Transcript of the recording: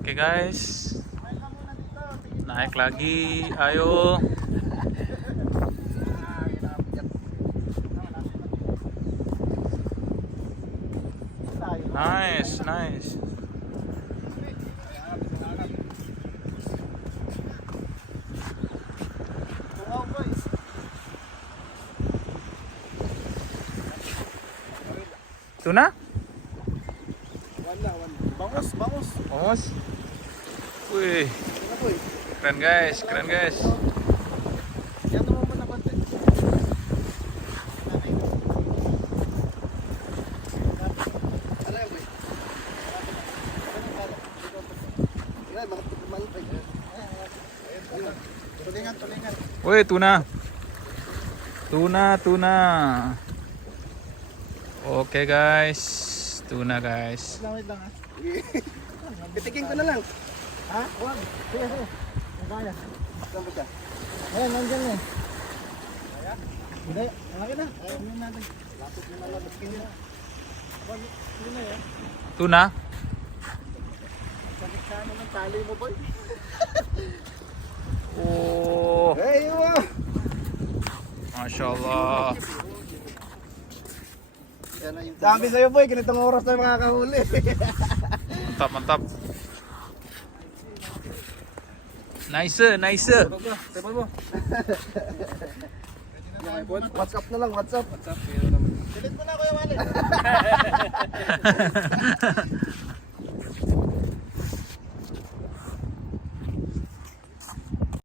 Okay guys, naik lagi, ayo. Nice, nice. Tuna? Bangus, bangus. Vamos. Wih, keren guys, keren guys. Yan naman muna konti. Alay, boy. Yan, mga malpay. Tulingan, tulingan. Wih, tuna. Tuna, tuna. Oke guys, tuna guys. Wait lang ha. Pitikin ko na lang. Ha? Huwag. Sige, sige. Kaya. Saan ba siya? Ayan, nandiyan eh. Kaya? Hindi. Malaki na. Ayaw nyo natin. Lapit nyo na lang. Maskin nyo. Huwag. Hindi na yan. Tuna? Sakit ka naman ng tali mo, boy. Oh, Hey, wow. Masya Allah. Sabi sa'yo, boy. Ganitong oras na makakahuli. Mantap, mantap. Nice, nice. Tepal mo. WhatsApp na lang, WhatsApp. Delete mo na, Kuya Wale.